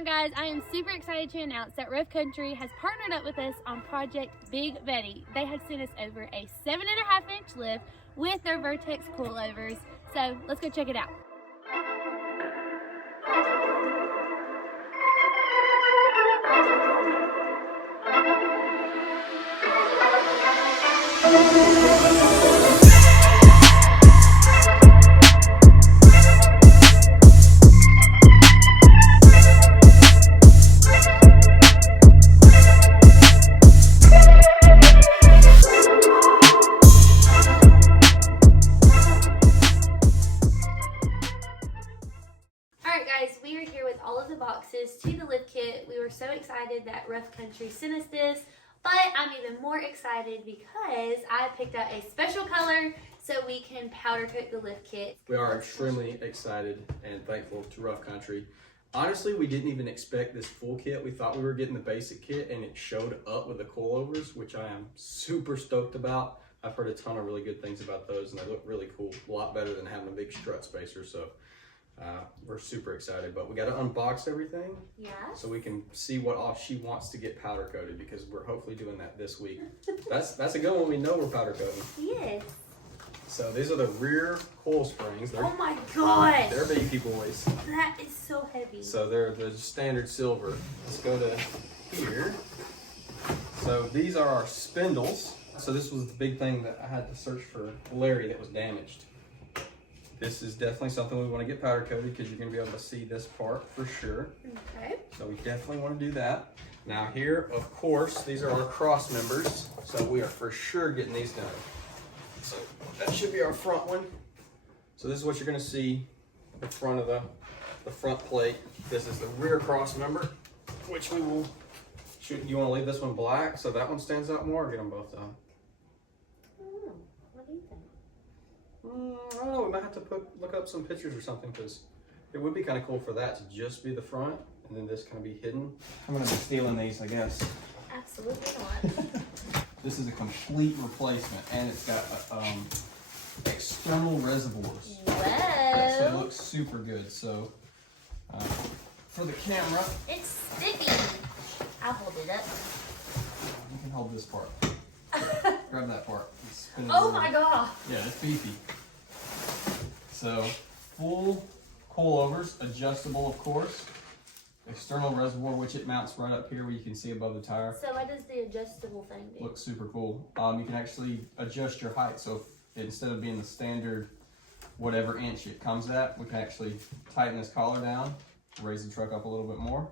on, guys? I am super excited to announce that Rough Country has partnered up with us on Project Big Betty. They have sent us over a 7.5-inch lift with their Vertex Coilovers. So let's go check it out. We are here with all of the boxes to the lift kit. We were so excited that Rough Country sent us this, but I'm even more excited because I picked out a special color so we can powder coat the lift kit. We are extremely excited and thankful to Rough Country. Honestly, we didn't even expect this full kit. We thought we were getting the basic kit and it showed up with the coilovers, which I am super stoked about. I've heard a ton of really good things about those and they look really cool. A lot better than having a big strut spacer, so we're super excited, but we got to unbox everything so we can see what all she wants to get powder coated, because we're hopefully doing that this week. That's a good one. We know we're powder coating. Yes. So these are the rear coil springs. Oh my gosh. They're beefy boys. That is so heavy. So they're the standard silver. Let's go to here. So these are our spindles. So this was the big thing that I had to search for Larry that was damaged. This is definitely something we want to get powder coated because you're going to be able to see this part for sure. Okay. So we definitely want to do that. Now here, of course, these are our cross members. So we are for sure getting these done. So that should be our front one. So this is what you're going to see, the front of the front plate. This is the rear cross member, which we will shoot. You want to leave this one black so that one stands out more, or get them both done? What do you think? I don't know, we might have to look up some pictures or something, because it would be kind of cool for that to just be the front and then this kind of be hidden. I'm going to be stealing these, I guess. Absolutely not. This is a complete replacement and it's got external reservoirs. Whoa. So it looks super good. So for the camera, it's sticky. I'll hold it up. You can hold this part. Grab that part. Oh my god. Yeah, it's beefy. So full coilovers, adjustable of course. External reservoir, which it mounts right up here where you can see above the tire. So what does the adjustable thing do? Looks super cool. You can actually adjust your height. So if, instead of being the standard whatever inch it comes at, we can actually tighten this collar down, raise the truck up a little bit more.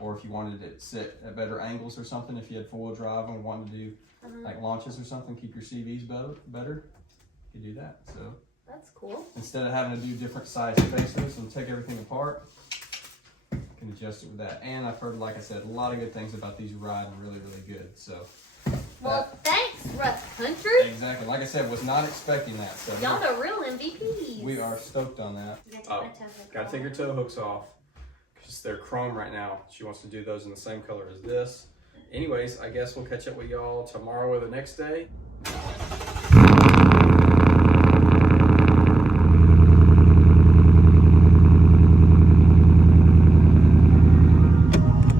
Or if you wanted it to sit at better angles or something, if you had four-wheel drive and wanted to do like launches or something, keep your CVs better, you do that. So that's cool. Instead of having to do different size spacers and take everything apart, you can adjust it with that. And I've heard, like I said, a lot of good things about these riding really, really good. So well, thanks, Rough Country. Exactly. Like I said, was not expecting that. So y'all the real MVPs. We are stoked on that. Gotta take your tow hooks off because they're chrome right now. She wants to do those in the same color as this. Anyways, I guess we'll catch up with y'all tomorrow or the next day.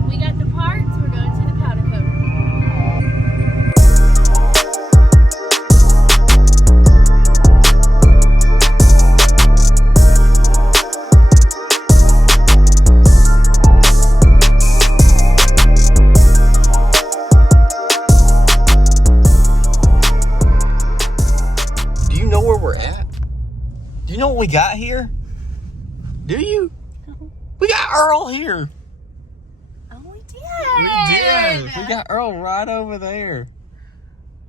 We got the parts, we're going to the powder coat. Do you know what we got here? Do you? We got Earl here. Oh, we did. We did. We got Earl right over there.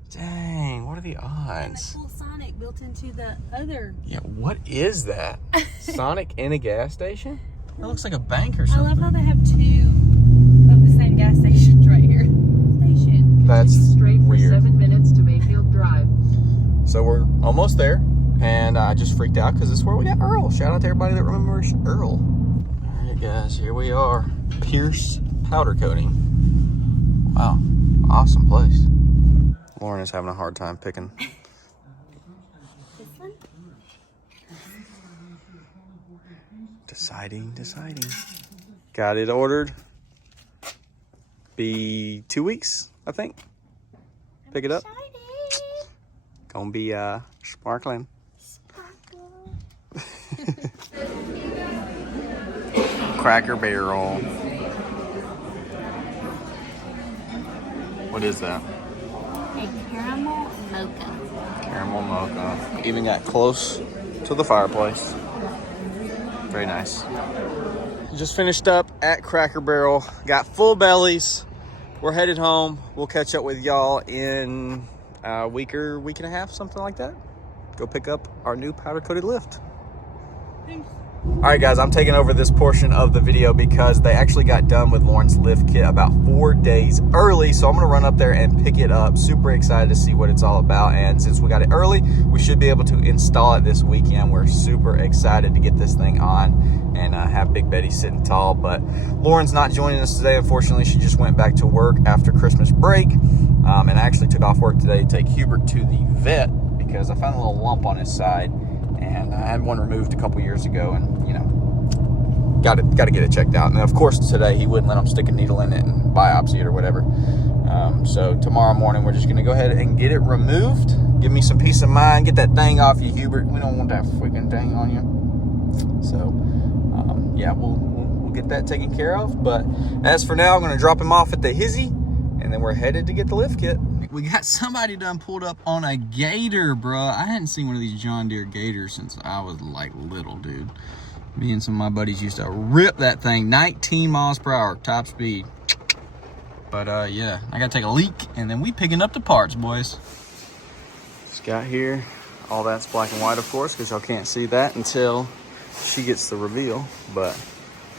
Dang, what are the odds? That cool Sonic built into the other. Yeah, what is that? Sonic in a gas station? That looks like a bank or something. I love how they have two of the same gas stations right here. Station. That's straight for weird. 7 minutes to Mayfield Drive. So we're almost there. And I just freaked out because this is where we got Earl. Shout out to everybody that remembers Earl. All right, guys, here we are. Pierce Powder Coating. Wow, awesome place. Lauren is having a hard time picking. This one? Deciding. Got it ordered. Be 2 weeks, I think. Pick it up. Excited. Gonna be sparkling. Sparkle. Cracker Barrel. What is that? A caramel mocha. Caramel mocha. Even got close to the fireplace. Very nice. Just finished up at Cracker Barrel. Got full bellies. We're headed home. We'll catch up with y'all in a week and a half, something like that. Go pick up our new powder coated lift. Peace. All right, guys, I'm taking over this portion of the video because they actually got done with Lauren's lift kit about 4 days early. So I'm gonna run up there and pick it up. Super excited to see what it's all about. And since we got it early, we should be able to install it this weekend. We're super excited to get this thing on and have Big Betty sitting tall. But Lauren's not joining us today, unfortunately. She just went back to work after Christmas break. And I actually took off work today to take Hubert to the vet because I found a little lump on his side. And I had one removed a couple years ago, and you know, got to get it checked out. And of course, today he wouldn't let him stick a needle in it and biopsy it or whatever. So tomorrow morning we're just gonna go ahead and get it removed. Give me some peace of mind. Get that thing off you, Hubert. We don't want that freaking thing on you. So yeah, we'll get that taken care of. But as for now, I'm gonna drop him off at the hizzy, and then we're headed to get the lift kit. We got somebody done pulled up on a gator, bro. I hadn't seen one of these John Deere gators since I was like little, dude. Me and some of my buddies used to rip that thing 19 miles per hour, top speed. But yeah, I gotta take a leak and then we picking up the parts, boys. Just got here. All that's black and white, of course, because y'all can't see that until she gets the reveal. But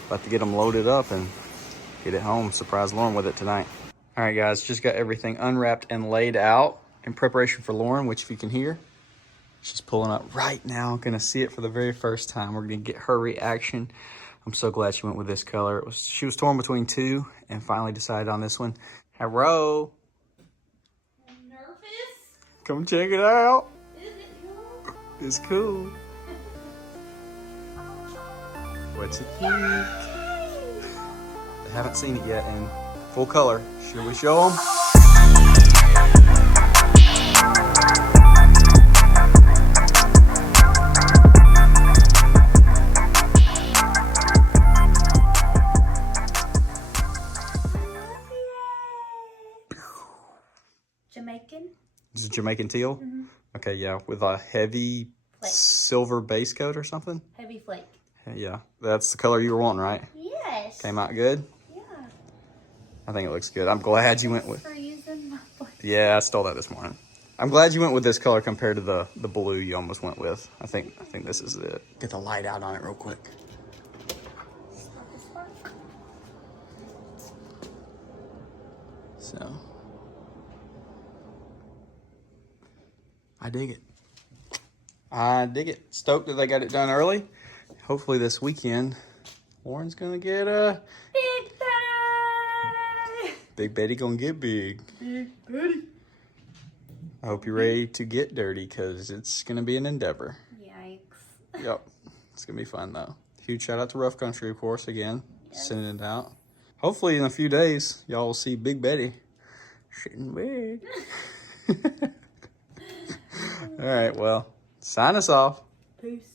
about to get them loaded up and get it home. Surprise Lauren with it tonight. All right, guys, just got everything unwrapped and laid out in preparation for Lauren, which if you can hear, she's pulling up right now. Gonna see it for the very first time. We're gonna get her reaction. I'm so glad she went with this color. She was torn between two and finally decided on this one. Hello. I'm nervous. Come check it out. Is it cool? It's cool. What's it think? They haven't seen it yet in full color. Should we show them? Jamaican? This is Jamaican teal? Mm-hmm. Okay, yeah, with a heavy Flake. silver base coat or something? Heavy flake. Yeah, that's the color you were wanting, right? Yes. Came out good? Yeah. I think it looks good. I'm glad you went with... For using my flake. Yeah, I stole that this morning. I'm glad you went with this color compared to the blue you almost went with. I think this is it. Get the light out on it real quick. So, I dig it. I dig it. Stoked that they got it done early. Hopefully this weekend, Lauren's gonna get a Big Betty! Big Betty gonna get big. Big Betty. I hope you're ready to get dirty because it's gonna be an endeavor. Yikes. Yep. It's gonna be fun though. Huge shout out to Rough Country, of course, again. Yes. Sending it out. Hopefully in a few days, y'all will see Big Betty shitting big. All right, well, sign us off. Peace.